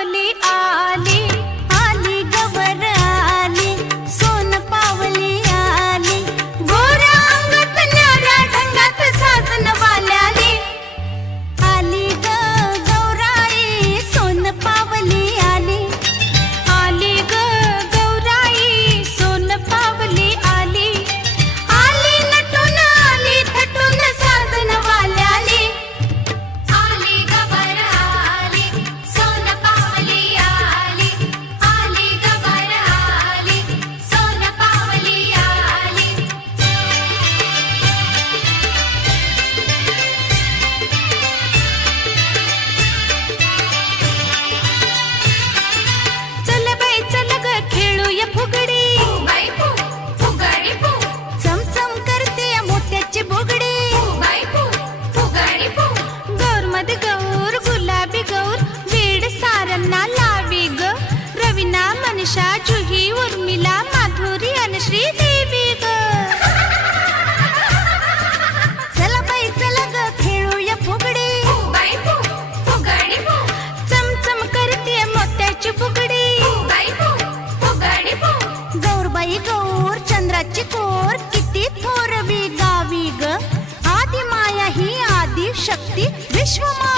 ಕಾವಲೇ ಆ gitti. Beş mama